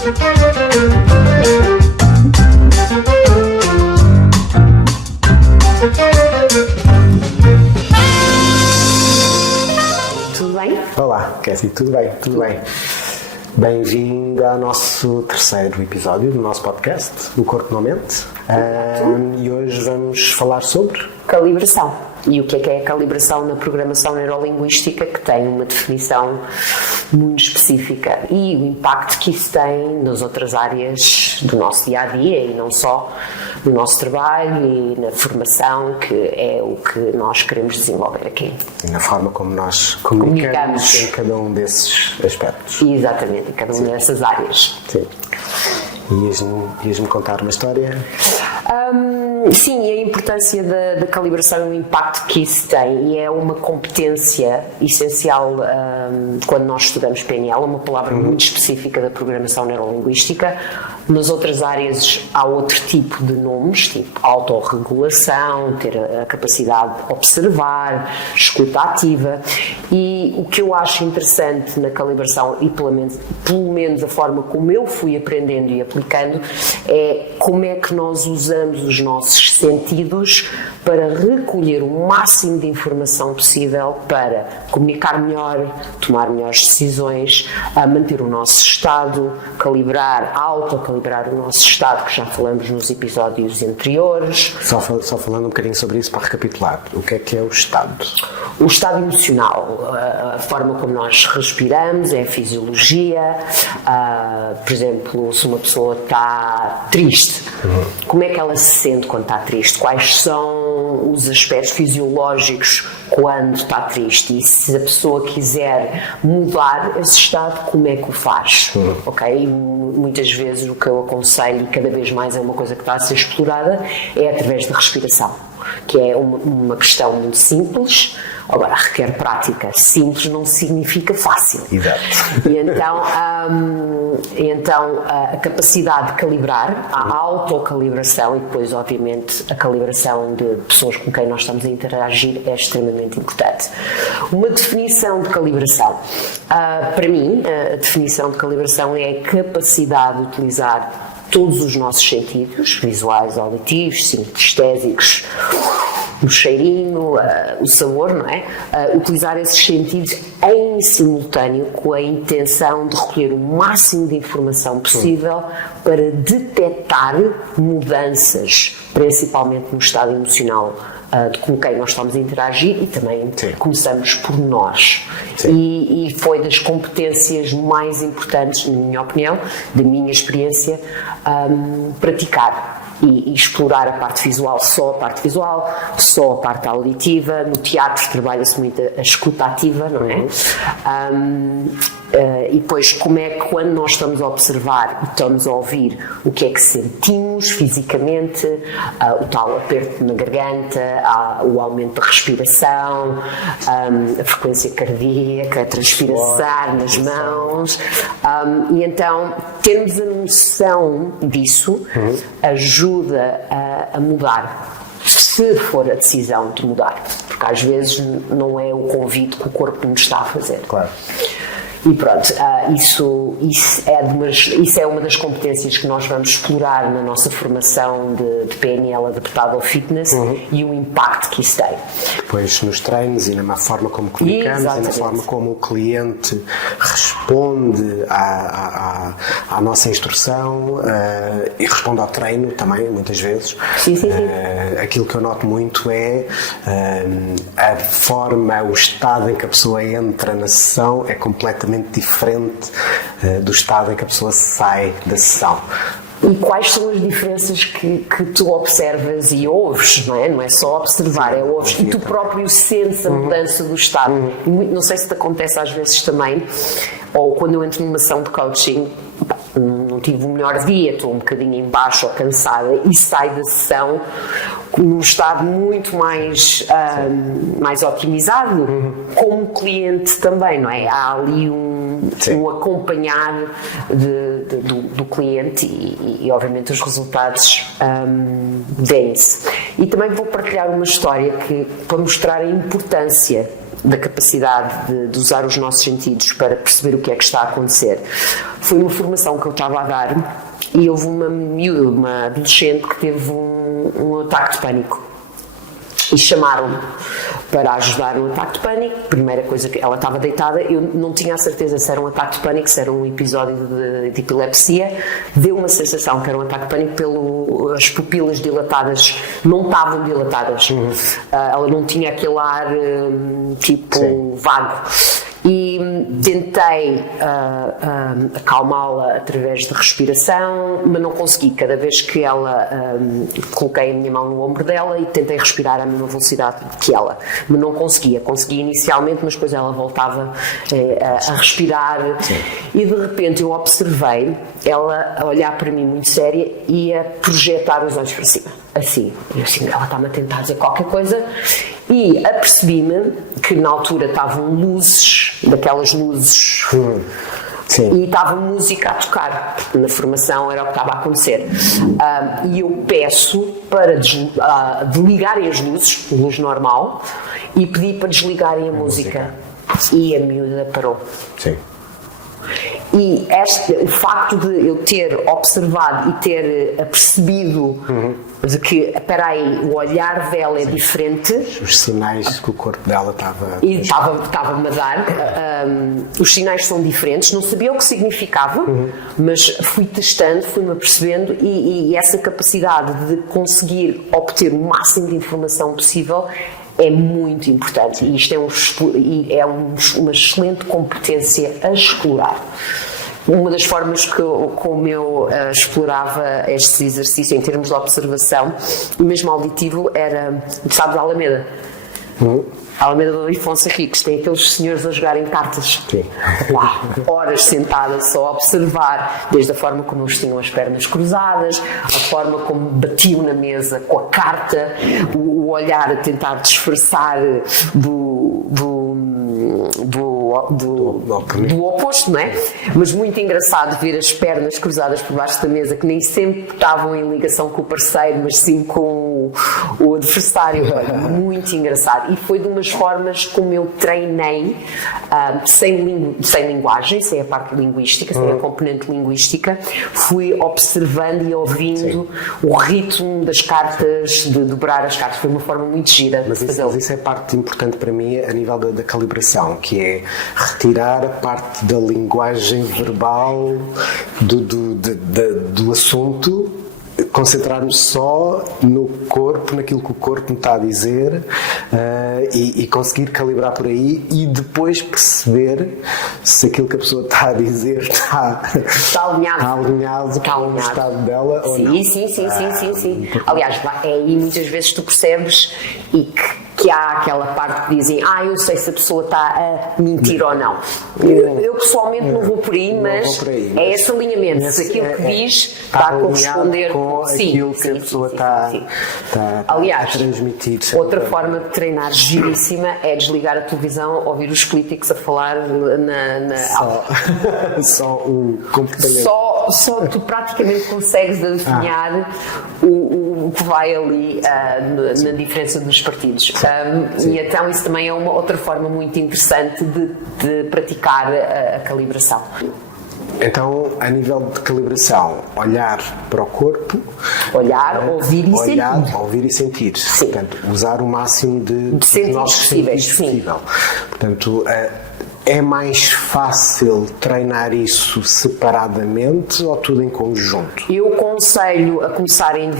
Tudo bem? Olá, Cassie, tudo bem? Tudo bem. Bem-vindo ao nosso terceiro episódio do nosso podcast, O Corpo Não Mente. E hoje vamos falar sobre Calibração. E o que é a calibração na programação neurolinguística, que tem uma definição muito específica, e o impacto que isso tem nas outras áreas do nosso dia-a-dia e não só no nosso trabalho e na formação, que é o que nós queremos desenvolver aqui. e na forma como nós comunicamos em cada um desses aspectos. Exatamente, em cada uma dessas áreas. Sim. E ias-me contar uma história? Sim, e a importância da calibração e o impacto que isso tem, e é uma competência essencial quando nós estudamos PNL, uma palavra muito específica da programação neurolinguística. Nas outras áreas há outro tipo de nomes, tipo autorregulação, ter a capacidade de observar, escuta ativa, e o que eu acho interessante na calibração, e pelo menos a forma como eu fui aprendendo e aplicando, é como é que nós usamos os nossos sentidos para recolher o máximo de informação possível para comunicar melhor, tomar melhores decisões, manter o nosso estado, autocalibrar o nosso estado, que já falamos nos episódios anteriores. Só falando um bocadinho sobre isso para recapitular. O que é o estado? O estado emocional, a forma como nós respiramos, é a fisiologia. Por exemplo, se uma pessoa está triste, como é que ela se sente quando está triste? Quais são os aspectos fisiológicos quando está triste? E se a pessoa quiser mudar esse estado, como é que o faz? Ok? Muitas vezes o que eu aconselho, e cada vez mais é uma coisa que está a ser explorada, é através da respiração, que é uma questão muito simples. Agora, requer prática. Simples não significa fácil. Exato. E então a capacidade de calibrar, a autocalibração e depois, obviamente, a calibração de pessoas com quem nós estamos a interagir é extremamente importante. Uma definição de calibração. Para mim, a definição de calibração é a capacidade de utilizar todos os nossos sentidos, visuais, auditivos, sinestésicos, o cheirinho, o sabor, não é? Utilizar esses sentidos em simultâneo com a intenção de recolher o máximo de informação possível para detectar mudanças, principalmente no estado emocional com quem nós estamos a interagir, e também começamos por nós. E foi das competências mais importantes, na minha opinião, da minha experiência, praticar e explorar a parte visual, só a parte auditiva. No teatro trabalha-se muito a escuta ativa, não é? E depois, como é que quando nós estamos a observar e estamos a ouvir, o que é que sentimos fisicamente, o tal aperto na garganta, o aumento da respiração, a frequência cardíaca, a transpiração nas mãos, e então termos a noção disso ajuda a mudar, se for a decisão de mudar, porque às vezes não é o convite que o corpo nos está a fazer. Claro. E pronto, isso é uma das competências que nós vamos explorar na nossa formação de PNL adaptada ao fitness, e o impacto que isso tem. Depois nos treinos e na forma como comunicamos. Exatamente. E na forma como o cliente responde à nossa instrução e responde ao treino também, muitas vezes. Sim. Aquilo que eu noto muito é a forma, o estado em que a pessoa entra na sessão é completamente diferente do estado em que a pessoa sai da sessão. E quais são as diferenças que tu observas e ouves, não é? Não é só observar, é ouves, e tu próprio sentes a mudança do estado. Não sei se te acontece às vezes também, ou quando eu entro numa sessão de coaching, não tive o melhor dia, estou um bocadinho em baixo ou cansada, e saio da sessão num estado muito mais otimizado, como cliente também, não é? Há ali um acompanhar do cliente e obviamente os resultados vêm-se. E também vou partilhar uma história para mostrar a importância da capacidade de usar os nossos sentidos para perceber o que é que está a acontecer. Foi uma formação que eu estava a dar e houve uma miúda, uma adolescente que teve um ataque de pânico. E chamaram-me para ajudar no ataque de pânico. Primeira coisa, que ela estava deitada, eu não tinha a certeza se era um ataque de pânico, se era um episódio de epilepsia. Deu uma sensação que era um ataque de pânico as pupilas dilatadas não estavam dilatadas. Ela não tinha aquele ar tipo vago. E tentei acalmá-la através de respiração, mas não consegui. Cada vez que ela coloquei a minha mão no ombro dela e tentei respirar à mesma velocidade que ela, mas não conseguia. Consegui inicialmente, mas depois ela voltava a respirar. Sim. E de repente eu observei ela a olhar para mim muito séria e a projetar os olhos para cima, assim. E assim, ela está-me a tentar dizer qualquer coisa. E apercebi-me que na altura estavam luzes, daquelas luzes, e estava música a tocar, porque na formação era o que estava a acontecer. E eu peço para desligarem as luzes, luz normal, e pedi para desligarem a música. E a miúda parou. Sim. E o facto de eu ter observado e ter percebido de que, espera aí, o olhar dela é diferente. Os sinais que o corpo dela estava... E estava-me a dar. Os sinais são diferentes. Não sabia o que significava, mas fui testando, fui-me apercebendo e essa capacidade de conseguir obter o máximo de informação possível é muito importante. E isto é uma excelente competência a explorar. Uma das formas como eu explorava este exercício em termos de observação e mesmo auditivo era, sabes, a Alameda. A Alameda do Afonso Henriques, tem aqueles senhores a jogarem cartas. Uau, horas sentadas só a observar, desde a forma como eles tinham as pernas cruzadas, a forma como batiam na mesa com a carta, o olhar a tentar disfarçar do oposto, não é? Mas muito engraçado ver as pernas cruzadas por baixo da mesa, que nem sempre estavam em ligação com o parceiro, mas sim com o adversário. Muito engraçado. E foi de umas formas como eu treinei, sem linguagem, sem a parte linguística, sem a componente linguística, fui observando e ouvindo o ritmo das cartas, de dobrar as cartas. Foi uma forma muito gira de fazê-lo. Mas isso é parte importante para mim a nível da calibração, que é retirar a parte da linguagem verbal do assunto, concentrar-nos só no corpo, naquilo que o corpo me está a dizer, e conseguir calibrar por aí e depois perceber se aquilo que a pessoa está a dizer está alinhado com o estado dela ou não. Sim. Aliás, é aí muitas vezes tu percebes que há aquela parte que dizem eu sei se a pessoa está a mentir ou não. Eu pessoalmente não vou por aí, mas é esse alinhamento. Se aquilo que diz está a corresponder com aquilo que a pessoa está a transmitir. Outra forma de treinar giríssima é desligar a televisão, ouvir os políticos a falar só um comportamento. Só tu praticamente consegues adivinhar o que vai ali na diferença dos partidos. E então isso também é uma outra forma muito interessante de praticar a calibração. Então, a nível de calibração, olhar para o corpo, ouvir e sentir. Sim. Portanto, usar o máximo de sentidos possível. Portanto, é mais fácil treinar isso separadamente ou tudo em conjunto? Eu aconselho a começar em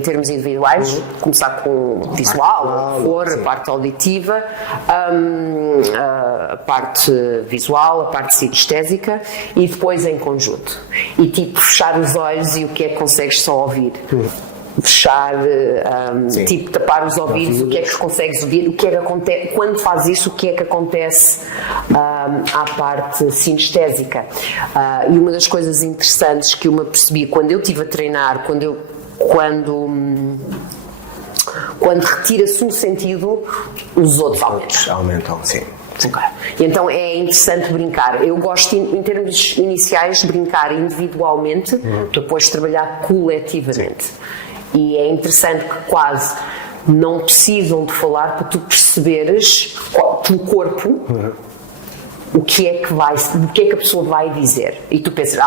termos individuais, começar com visual, a parte auditiva, a parte visual, a parte sinestésica e depois em conjunto. E tipo, fechar os olhos e o que é que consegues só ouvir. Fechar, tapar os ouvidos, o que é que consegues ouvir, o que é que acontece, quando faz isso, o que é que acontece à parte sinestésica. E uma das coisas interessantes que eu me apercebi quando eu estive a treinar, quando retira-se um sentido, os outros aumentam, sim. Okay. E então é interessante brincar. Eu gosto, em termos iniciais, de brincar individualmente, depois trabalhar coletivamente. Sim. E é interessante que quase não precisam de falar para tu perceber perceberes pelo corpo o que é que a pessoa vai dizer. E tu pensas,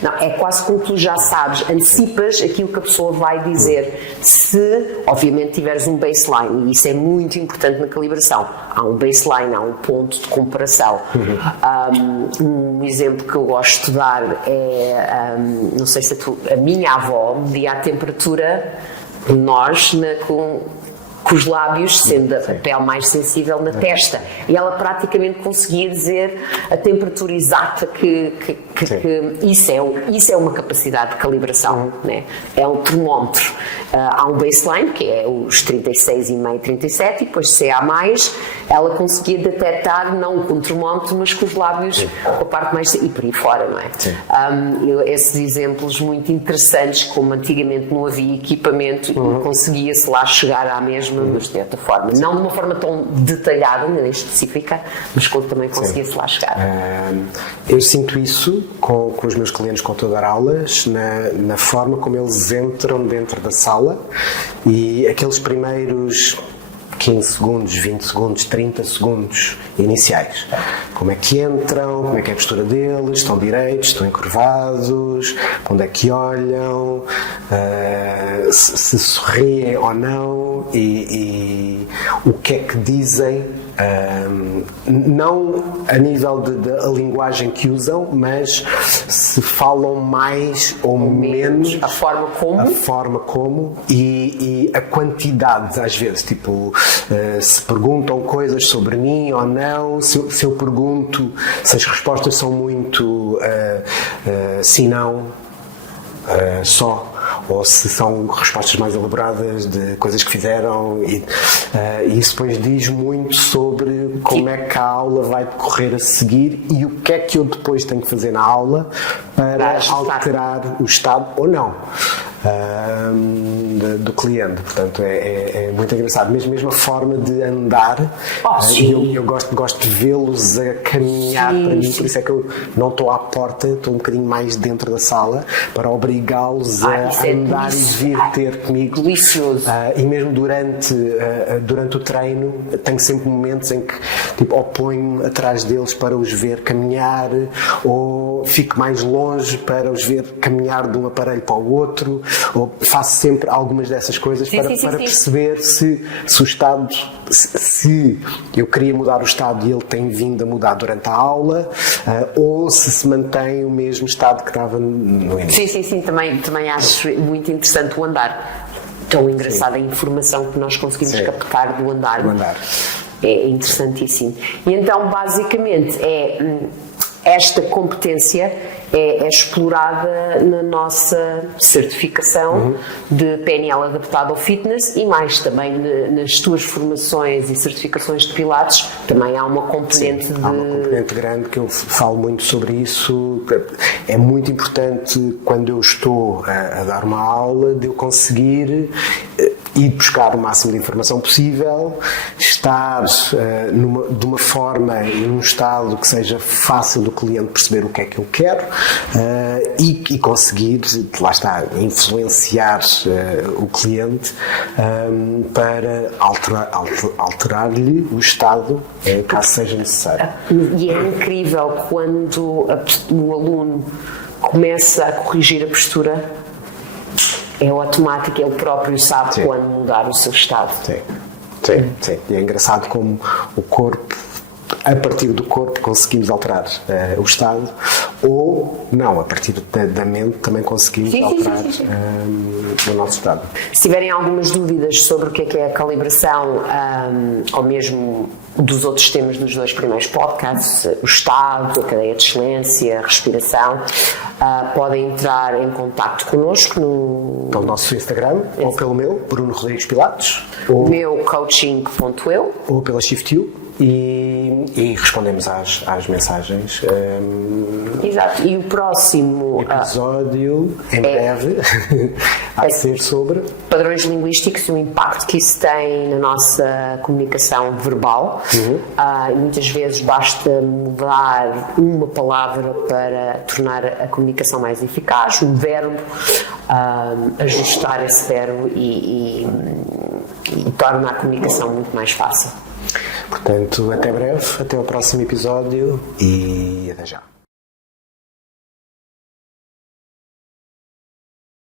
não, é quase como tu já sabes, antecipas aquilo que a pessoa vai dizer. Se, obviamente, tiveres um baseline, e isso é muito importante na calibração. Há um baseline, há um ponto de comparação. Um exemplo que eu gosto de dar é, não sei se a minha avó media a temperatura de nós com os lábios, sendo a pele mais sensível na testa, e ela praticamente conseguia dizer a temperatura exata que isso é uma capacidade de calibração, né? É um termómetro. Há um baseline, que é os 36,5, 37, e depois se há mais, ela conseguia detectar não com o termómetro, mas com os lábios, com a parte mais, e por aí fora, não é? Esses exemplos muito interessantes, como antigamente não havia equipamento, e conseguia-se lá chegar à mesma, mas de outra forma, não de uma forma tão detalhada, nem específica, mas como também conseguia-se lá chegar. Eu sinto isso com os meus clientes quando estou a dar aulas, na forma como eles entram dentro da sala, e aqueles primeiros 15 segundos, 20 segundos, 30 segundos iniciais. Como é que entram, como é que é a postura deles, estão direitos, estão encurvados, para onde é que olham, se sorriem ou não, e o que é que dizem, não a nível da linguagem que usam, mas se falam mais ou menos, a forma como e a quantidade, às vezes, tipo, se perguntam coisas sobre mim ou não, se eu pergunto, se as respostas são muito sim, não, só, ou se são respostas mais elaboradas de coisas que fizeram, e isso depois diz muito sobre como é que a aula vai decorrer a seguir e o que é que eu depois tenho que fazer na aula para alterar o estado ou não do cliente. Portanto, é muito engraçado. Mesmo a forma de andar, eu gosto de vê-los a caminhar para mim, por isso é que eu não estou à porta, estou um bocadinho mais dentro da sala para obrigá-los a andar e vir ter comigo. Delicioso. E mesmo durante o treino, tenho sempre momentos em que tipo, ou ponho-me atrás deles para os ver caminhar, ou fico mais longe para os ver caminhar de um aparelho para o outro, ou faço sempre algumas dessas coisas para perceber se o estado, se eu queria mudar o estado e ele tem vindo a mudar durante a aula, ou se mantém o mesmo estado que estava no início. Sim, também acho muito interessante o andar. Tão engraçada a informação que nós conseguimos captar do andar. É interessantíssimo. E então, basicamente, esta competência é explorada na nossa certificação de PNL adaptado ao fitness, e mais também nas tuas formações e certificações de Pilates também há uma componente há uma componente grande que eu falo muito sobre isso. É muito importante quando eu estou a dar uma aula de eu conseguir ir buscar o máximo de informação possível, estar de uma forma, num estado que seja fácil do cliente perceber o que é que eu quero, e conseguir, lá está, influenciar o cliente para alterar-lhe o estado caso seja necessário. E é incrível quando o aluno começa a corrigir a postura. É automático, ele próprio sabe quando mudar o seu estado. Sim. E é engraçado como o corpo, a partir do corpo conseguimos alterar o estado, ou não, a partir da mente também conseguimos alterar o nosso estado. Se tiverem algumas dúvidas sobre o que é a calibração, ou mesmo dos outros temas dos dois primeiros podcasts, o estado, a cadeia de excelência, a respiração, podem entrar em contacto connosco pelo nosso Instagram, ou pelo meu, Bruno Rodrigues Pilates, ou meu coaching.eu, ou pela Shift You. e respondemos às mensagens. Exato. E o próximo episódio, em breve, há de ser sobre padrões linguísticos e o impacto que isso tem na nossa comunicação verbal. E muitas vezes basta mudar uma palavra para tornar a comunicação mais eficaz, um verbo, ajustar esse verbo e torna a comunicação muito mais fácil. Portanto, até breve, até ao próximo episódio e até já.